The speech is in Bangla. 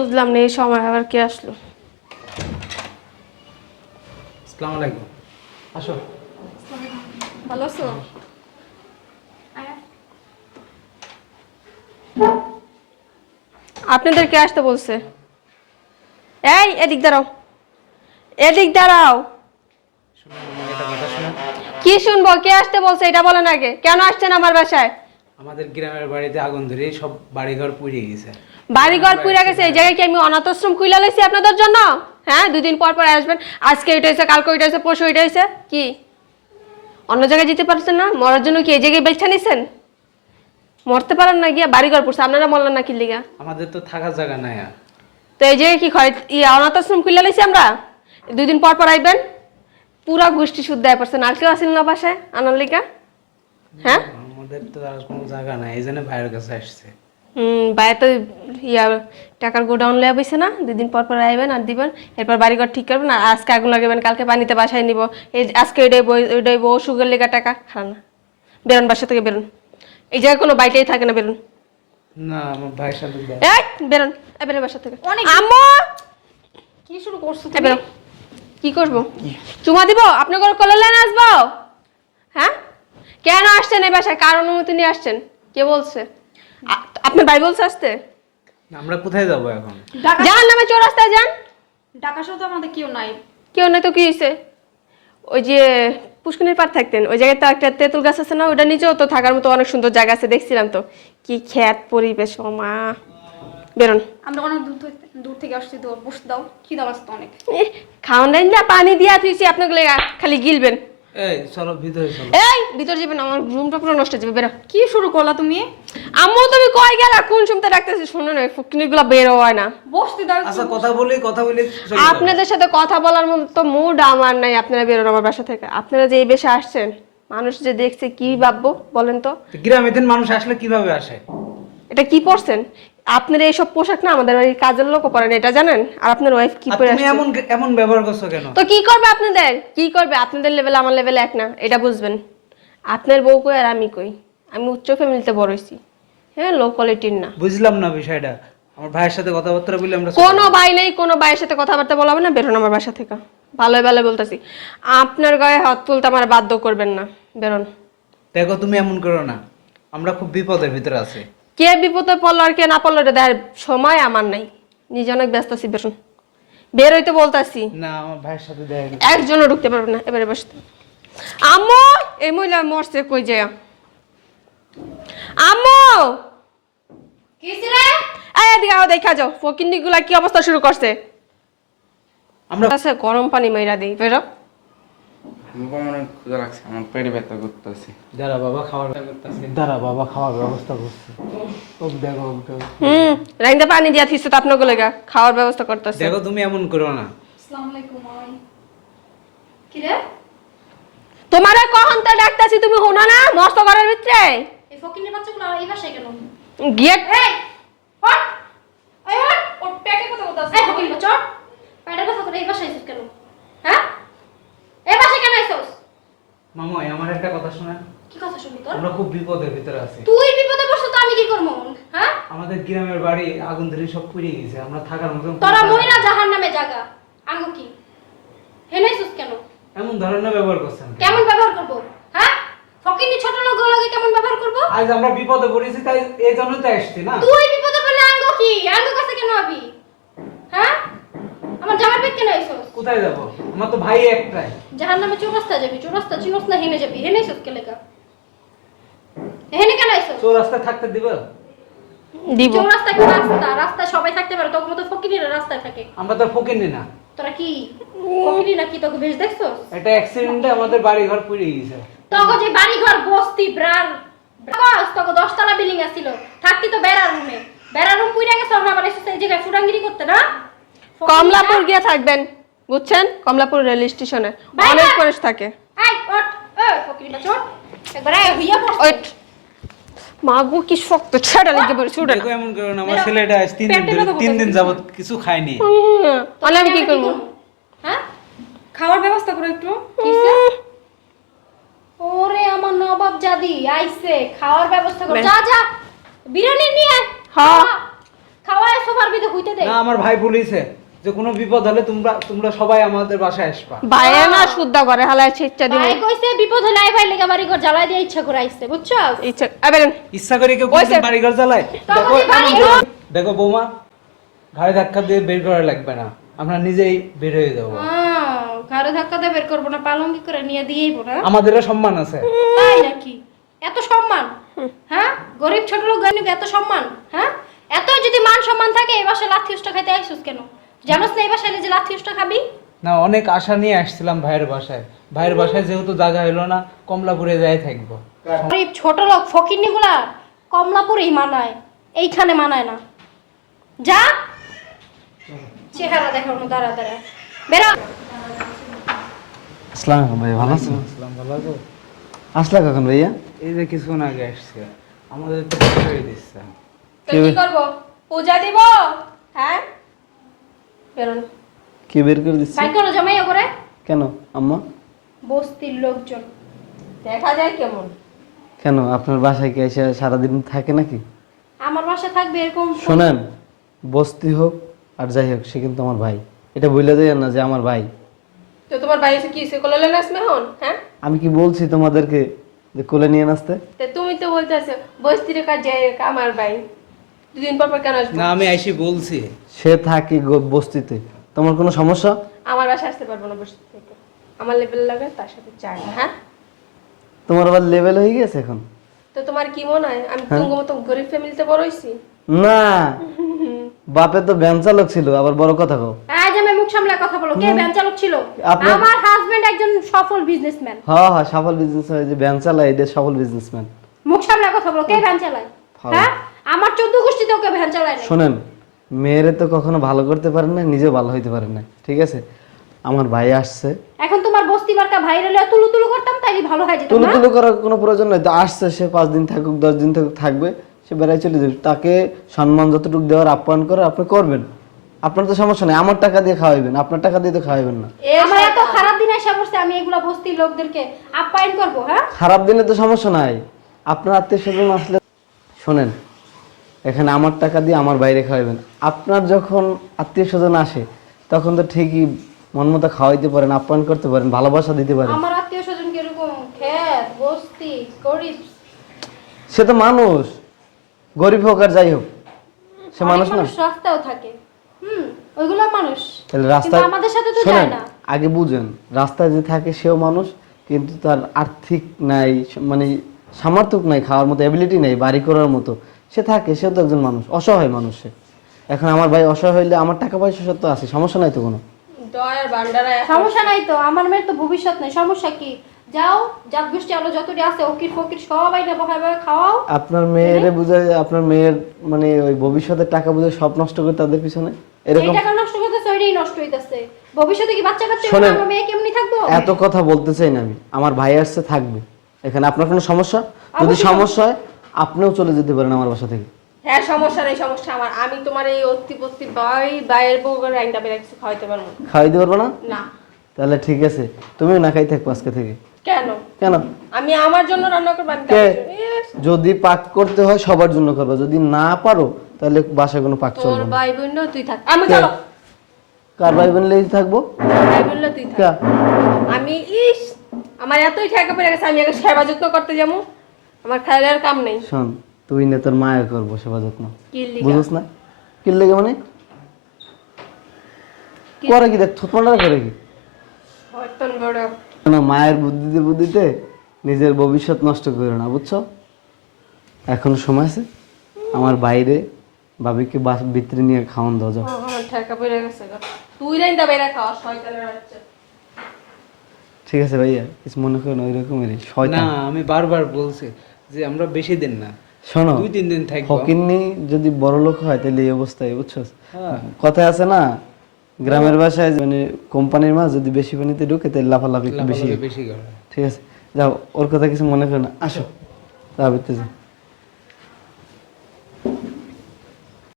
বুঝলাম না এই সময় আবার কে আসলো? আসসালামু আলাইকুম। আসো। ভালো আছো? আপনাদেরকে আসতে বলছে? এই এদিক দাঁড়াও। এদিক দাঁড়াও। কি শুনব? কে আসতে বলছে? এটা বলেন আগে। কেন আসছেন আমার বাসায়? আমাদের গ্রামের বাড়িতে আগুন ধরে সব বাড়িঘর পুড়িয়ে গেছে। বাড়িঘর পুড়ে গেছে এই জায়গায় কি আমি অনাথ আশ্রম খুইলা লইছি আপনাদের জন্য? হ্যাঁ দুদিন পর পর আসবেন। আজকে এটা হয়েছে কালকে ওইটা হয়েছে পরশু ওইটা হয়েছে কি? অন্য জায়গায় যেতে পারছেন না? মরার জন্য কি এই জায়গায় বেছে নিছেন? মরতে পারেন না গিয়া বাড়িঘর পড়ছে আপনারা মরলেন না কি লিগা? আমাদের তো থাকার জায়গা নাই আর। তো এই জায়গায় কি হয় ইয়ে অনাথ আশ্রম খুইলা লইছি আমরা? দুই দিন পর পর আইবেন পুরা গোষ্ঠী শুদ্ধ আয় পারছেন আর কেউ আসেন না বাসায় আনার লিগা? হ্যাঁ? আমাদের তো আর কোনো জায়গা নাই এই জন্য ভাইয়ের কাছে আসছে। বাইরে তো ইয়া টাকার গোডাউন লেয়া বইছে না দুই দিন পর পর আইবেন আর দিবেন এরপর বাড়িঘর ঠিক করবেন আর আজকে আগুন লাগাবেন কালকে পানিতে বাসায় নিব। এই আজকে ওইটাই বই ওইটাই বউ সুগার লেগা টাকা খান না। বেরোন বাসা থেকে বেরোন। এই জায়গায় কোনো বাইটাই থাকে না বেরোন। না আমার ভাইয়ের সাথে এই বেরোন এই বেরোন বাসা থেকে। অনেক- আম্মু! কি শুরু করছ তুমি? বেরো কি করব? চুমা দিব? আপনার ঘরে কলার আসব? হ্যাঁ? কেন আসছেন এই বাসায়? কার অনুমতি নিয়ে আসছেন? কে বলছে? আপনার ভাই বলছে আসতে আমরা কোথায় যাব এখন? ঢাকা যান নামে চৌরাস্তায় যান। ঢাকা শহর তো আমাদের কেউ নাই। কেউ নাই তো কি হয়েছে ওই যে পুষ্কনির পার থাকতেন ওই জায়গায় তো একটা তেঁতুল গাছ আছে না ওটা নিচেও তো থাকার মতো অনেক সুন্দর জায়গা আছে দেখছিলাম তো। কি খ্যাত পরিবেশ ও মা। বেরোন। আমরা অনেক দূর থেকে দূর থেকে আসছি তো বসে দাও কি দাও আসতো অনেক। খাওয়ান না পানি দিয়া তুইছি আপনাকে খালি গিলবেন। এই চলো ভিতরে চলো। এই ভিতর যাবেন আমার রুমটা পুরো নষ্ট হয়ে যাবে বেরো। কি শুরু করলা তুমি? আম্মু তুমি কই গেলা? কোন রাখতেছি? শুনো না ফুকনি গুলা বেরো হয় না। বসতে দাও আচ্ছা কথা বলি কথা বলি আপনাদের সাথে কথা বলার মতো তো মুড আমার নাই আপনারা বেরোন আমার বাসা থেকে। আপনারা যে এই বেশে আসছেন মানুষ যে দেখছে কি ভাববো বলেন তো? গ্রামে দিন মানুষ আসলে কীভাবে আসে? এটা কি পরছেন আপনার এইসব পোশাক না আমাদের বাড়ির কাজের লোকও পরেন এটা জানেন? আর আপনার ওয়াইফ কি পরে তুমি এমন এমন ব্যবহার করছ কেন? তো কি করবে আপনাদের? কি করবে? আপনাদের লেভেল আমার লেভেল এক না এটা বুঝবেন। আপনার বউ কই আর আমি কই? আমি উচ্চ ফ্যামিলিতে বড় হইছি হ্যাঁ লো কোয়ালিটির না। বুঝলাম না বিষয়টা। আমার ভাইয়ের সাথে কথাবার্তা বলে আমরা কোনো ভাই নেই কোনো ভাইয়ের সাথে কথাবার্তা বলাবে না বেরোন আমার বাসা থেকে। ভালো ভালো বলতেছি। আপনার গায়ে হাত তুলতে আমার বাধ্য করবেন না বেরোন। দেখো তুমি এমন করো না। আমরা খুব বিপদের ভিতরে আছি। কে বিপদে পড়ল আর কে না পড়ল এটা দেখার সময় আমার নাই। নিজে অনেক ব্যস্ত আছি বেরোন। বের হইতে বলতাছি। না আমার ভাইয়ের সাথে দেখা একজনও ঢুকতে পারবে না। এবারে বসতে আম্মু এই মহিলা মরছে কই যায়? আম্মু! কিসে রে এই এদিকে আও দেখা যাও। ফকিন্নিগুলা কি অবস্থা শুরু করছে? আমরা গরম পানি মাইরা দিই বেরো। অনেক ক্ষুধা লাগছে আমার পেটে ব্যথা করতেছে। দাঁড়া বাবা খাওয়ার করতেছে। দাঁড়া বাবা খাওয়ার ব্যবস্থা করছে। ও দেখো হুম রাইন্দা পানি দিয়া থিসে তো আপনারগুলো খাওয়ার ব্যবস্থা করতেছে। দেখো তুমি এমন করো না। আসসালামু আলাইকুম কি রে? তোমারে কখন তো ডাকতাছি তুমি শোনো না? মস্ত ঘরের ভিতরে। এই ফকিনের বাচ্চাগুলো এই বাসায় কেন? গেট এই হট এই হট ওর পেটে কথা বলতাছ। এই ফকিনের বাচ্চা পেটের কথা করে এই বাসায় কেন? হ্যাঁ? এই বাসায় কেন আইছস মামা আমার একটা কথা শোনা কি কথা শুনি তোর? আমরা খুব বিপদের ভিতরে আছি। তুই বিপদে পড়ছ তো আমি কি করব? হ্যাঁ? আমাদের গ্রামের বাড়ি আগুন ধরে সব পুড়িয়ে গেছে আমরা থাকার মতন তোরা জায়গা মহিলা নেই। জাহান নামে জাগা। আঙ্গু কি? হেনাইছিস কেন? এমন ধরনের ব্যবহার করছেন কেমন ব্যবহার করব? হ্যাঁ? ফকিনি ছোট লোক লগে কেমন ব্যবহার করব? আজ আমরা বিপদে পড়েছি তাই এই জন্যই তো আসছি না। তুই বিপদে পড়লে আঙ্গু কি? আঙ্গু কাছে কেন আবি? হ্যাঁ? জামার পেট কেন আইছস কোথায় যাব? আমার তো ভাই একটাই। জাহান নামে চৌরাস্তা যাবি চৌরাস্তা চিনস না হেনে যাবি হেনে আইছস কে লেগা? হেনে কেন আইছস চোর রাস্তায় থাকতে দিব? দিব। চৌরাস্তা একটা রাস্তা? রাস্তায় সবাই থাকতে পারে তোর মতো ফকিনিরা রাস্তায় থাকে। আমরা তো ফকিনি না। তোরা কি? ফকিনি নাকি তোকে বেশ দেখছস? একটা অ্যাক্সিডেন্টে আমাদের বাড়ি ঘর পুড়ে গেছে। তোকে যে বাড়ি ঘর বস্তি ব্রার বাস তোকে দশতলা বিল্ডিং আছিল থাকতি তো বেড়া রুমে বেড়া রুম পুইরা গেছে আমরা আবার এসে এই জায়গায় ফুটাঙ্গিরি করতে না? কমলাপুর গিয়ে থাকবেন বুঝছেন? কমলাপুর রেল স্টেশনে। অনেক মানুষ থাকে। মাগু কি শক্ত ছেড়া লেগে পড়ে ছুটে দেখো এমন করো না আমার ছেলেটা আজ তিন দিন ধরে তিন দিন যাবত কিছু খায়নি। তাহলে আমি কি করব? হ্যাঁ? খাওয়ার ব্যবস্থা করো একটু। কিসে? ওরে আমার নবাব জাদি আইছে। খাওয়ার ব্যবস্থা করো। যা যা বিরিয়ানি নিয়ে। হ্যাঁ। খাওয়া- খাওয়ায় সোফার ভিতরে হইতে দে। না আমার ভাই বলিছে যে কোনো বিপদ হলে তোমরা তোমরা সবাই আমাদের বাসায় আসবা। ভাইয়া না শুদ্ধা করে হালায় ইচ্ছা দিব। ভাই কইছে বিপদ হলে আই ভাই লেগা বাড়ি ঘর জ্বালাই দিয়ে ইচ্ছা করে আইছে বুঝছ? ইচ্ছা আবেন ইচ্ছা করে কেউ বাড়ি ঘর তখন দেখো দেখো বৌমা ঘাড়ে ধাক্কা দিয়ে বের করা লাগবে না। আমরা নিজেই বের হয়ে যাব। ঘরে ধাক্কা দিয়ে বের করব না পালঙ্গি করে নিয়ে দিয়েই না। আমাদেরও সম্মান আছে। তাই নাকি? এত সম্মান? হ্যাঁ? গরিব ছোট লোক এত সম্মান? হ্যাঁ? এত যদি মান সম্মান থাকে এই বাসায় লাথি উষ্টা খাইতে আইসুস কেন? জানোস না এই বাসায় যে লাথি উষ্টা খাবি? না অনেক আশা নিয়ে আসছিলাম ভাইয়ের বাসায়। ভাইয়ের বাসায় যেহেতু জায়গা হলো না কমলাপুরে যাই থাকব। গরিব ছোট লোক ফকিরনি গুলা কমলাপুরেই মানায় এইখানে মানায় না। যা। চেহারা দেখানো দাঁড়া দাঁড়া। বেরো। আসসালামু আলাইকুম ভাই ভালো আছেন? আসসালাম ভালো আছো? আসলা কখন ভাইয়া? এই যে কিছুক্ষণ আগে আসছে। আমাদের তো দিচ্ছে তো কি করব? পূজা দিব? হ্যাঁ? বেরোন। কে বের করে দিচ্ছে? ভাই করো জমাইও করে কেন? আম্মা? বস্তির লোকজন। দেখা যায় কেমন। কেন? আপনার বাসায় কি এসে সারাদিন থাকে নাকি? আমার বাসায় থাকবে এরকম শোনেন বস্তি হোক আর যাই হোক সে কিন্তু আমার ভাই। এটা বলে যায় না যে আমার ভাই। তো তোমার বাইরে এসে কি সে কোলে নাচবে হন হ্যাঁ? আমি কি বলছি তোমাদেরকে যে কোলে নিয়ে নাচতে? তো তুমি তো বলতেছো বস্তির কাজ যাই আমার ভাই। দুদিন পর পর কেন আসবে? না আমি আইসি বলছি। সে থাকে বস্তিতে। তোমার কোনো সমস্যা? আমার বাসায় আসতে পারব না বস্তি থেকে। আমার লেভেল লাগে তার সাথে চাই না হ্যাঁ? তোমার আবার লেভেল হয়ে গেছে এখন? তো তোমার কি মনে হয়? আমি হ্যাঁ। তোমার মতো গরিব ফ্যামিলিতে বড় হইছি? না। বাপে তো ভ্যান চালক ছিল আবার বড় কথা কও। আজ আমি মুখ সামলে কথা বলো কে ভ্যান চালক ছিল? আমার হাজবেন্ড একজন সফল বিজনেসম্যান হ্যাঁ হ্যাঁ সফল বিজনেস হয় যে ভ্যান চালায় এটা সফল বিজনেসম্যান মুখ সামলে কথা বলো কে ভ্যান চালায় হ্যাঁ? আমার চোদ্দ গোষ্ঠীতে ওকে ভ্যান চালায় না শোনেন মেয়েরে তো কখনো ভালো করতে পারেন না নিজেও ভালো হইতে পারেন না ঠিক আছে? আমার ভাই আসছে। এখন তোমার বস্তি মার্কা ভাইরালে তুলু তুলু করতাম তাইলে ভালো হয়ে যেত তুলু তুলু করার কোনো প্রয়োজন নেই তো আসছে সে পাঁচ দিন থাকুক দশ দিন থাকুক থাকবে সে বেড়াই চলে যাবে। তাকে সম্মান যতটুকু দেওয়ার আপ্যায়ন করে আপনি করবেন। আপনার তো সমস্যা নেই আমার টাকা দিয়ে খাওয়াইবেন আপনার টাকা দিয়ে তো খাওয়াইবেন না। আমার এত খারাপ দিন এসে পড়ছে আমি এগুলা বস্তির লোকদেরকে আপ্যায়ন করব হ্যাঁ? খারাপ দিনে তো সমস্যা নাই। আপনার আত্মীয় স্বজন আসলে শোনেন এখানে আমার টাকা দিয়ে আমার বাইরে খাওয়াবেন আপনার যখন আত্মীয় স্বজন আসে তখন তো ঠিকই মন মতো খাওয়াইতে পারেন আপ্যায়ন করতে পারেন ভালোবাসা দিতে পারেন। আমার আত্মীয় স্বজন কীরকম খেত বস্তি গরিব? সে তো মানুষ গরিব হোক আর যাই হোক সে মানুষ না। রাস্তাও থাকে। হুম ওইগুলো মানুষ। তাহলে রাস্তায় আমাদের সাথে তো যায় না। আগে বুঝেন রাস্তায় যে থাকে সেও মানুষ কিন্তু তার আর্থিক নাই মানে সামর্থ্য নাই খাওয়ার মতো অ্যাবিলিটি নাই বাড়ি করার মতো। সে থাকে সেও তো একজন মানুষ অসহায় মানুষ সে। এখন আমার ভাই অসহায় হইলে আমার টাকা পয়সা সব তো আছে সমস্যা নাই তো কোনো। দয়ার সমস্যা নাই তো আমার মেয়ের তো ভবিষ্যৎ নেই সমস্যা কি? যাও জাত গোষ্ঠী আলো যতটি আছে ওকির ফকির সবাই না বহায় বহায় খাওয়াও। আপনার মেয়েরে আপনার মেয়ের মানে ওই ভবিষ্যতের টাকা বুঝে সব নষ্ট করে তাদের পিছনে? এরকম টাকা নষ্ট করতেছে ওইটাই নষ্ট হইতেছে। ভবিষ্যতে কি বাচ্চা কাচ্চা। আমার মেয়ে কেমনি থাকব? এত কথা বলতে চাই না আমি। আমার ভাই আসছে থাকবে। এখানে আপনার কোনো সমস্যা? যদি সমস্যা হয় আপনিও চলে যেতে পারেন আমার বাসা থেকে। হ্যাঁ সমস্যা নেই সমস্যা আমার। আমি তোমার এই অতি পত্তি বাই বাইরের বউ করে রাইন্দা বেড়ে কিছু খাওয়াইতে পারব না। খাওয়াইতে পারব না? না। তাহলে ঠিক আছে। তুমিও না খাই থাকব আজকে থেকে। কেন? কেন? আমি আমার জন্য রান্না করব আমি কে? কারোর জন্য- ইস, যদি পাক করতে হয় সবার জন্য করবা। যদি না পারো তাহলে বাসায় কোনো পাক তোর চলবে না। ভাই বোন তুই থাক। আমি কে? চলো। কার ভাই বোন লেগে থাকব? ভাই বোন তুই থাক। কা? আমি ইস! আমার এতই ঠেকা পড়ে গেছে আমি আগে সেবা যত্ন করতে যাব। আমার খেলার কাম নেই। শোন তুই না তোর মায়ের করব সেবা যত্ন কি লিগা? বুঝছ না? কি লেগে মানে? করে কি দেখ থুতমাটা করে কি? না মায়ের বুদ্ধিতে বুদ্ধিতে নিজের ভবিষ্যৎ নষ্ট করো না বুঝছ? এখন সময় আছে? আমার বাইরে ভাবিকে বাস ভিতরে নিয়ে খাওয়ান দাও যাও। আমার ঠেকা পড়ে গেছে গো। তুই রাইন্দা বেড়া খাওয়া শয়তানের বাচ্চা। ঠিক আছে ভাইয়া কিছু মনে করেন না ওই রকমেরই না শয়তান আমি বারবার বলছি যে আমরা বেশি দিন না। শোনো দুই তিন দিন থাকব। ফকিন্নি যদি বড় লোক হয় তাহলে এই অবস্থায় বুঝছ? হ্যাঁ। কথা আছে না? গ্রামের ভাষায় মানে কোম্পানির মাছ যদি বেশি পানিতে ঢুকে তাহলে লাফালাফি একটু বেশি বেশি করে। ঠিক আছে? যাও ওর কথা কিছু মনে করো না। আসো। তা ভিতরে যাও।